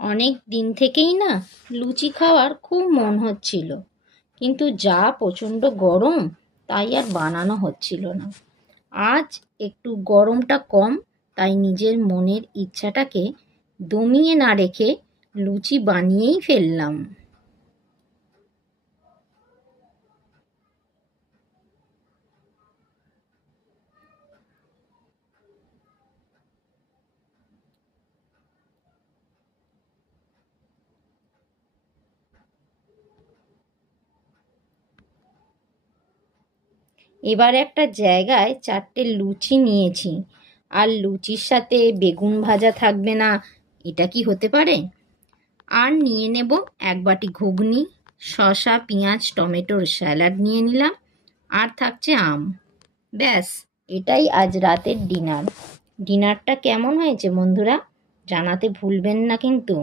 অনেক দিন থেকেই না লুচি খাওয়ার খুব মন হচ্ছিল, কিন্তু যা প্রচণ্ড গরম, তাই আর বানানো হচ্ছিল না। আজ একটু গরমটা কম, তাই নিজের মনের ইচ্ছাটাকে দমিয়ে না রেখে লুচি বানিয়েই ফেললাম। এবার একটা জায়গায় 4টে লুচি নিয়েছি, আর লুচির সাথে বেগুন ভাজা থাকবে না, এটা কি হতে পারে? আর নিয়ে নেব 1 বাটি ঘুগনি, শসা, পেঁয়াজ, টমেটোর স্যালাড নিয়ে নিলাম, আর থাকছে আম। ব্যাস, এটাই আজ রাতের ডিনার। ডিনারটা কেমন হয়েছে বন্ধুরা? জানাতে ভুলবেন না কিন্তু।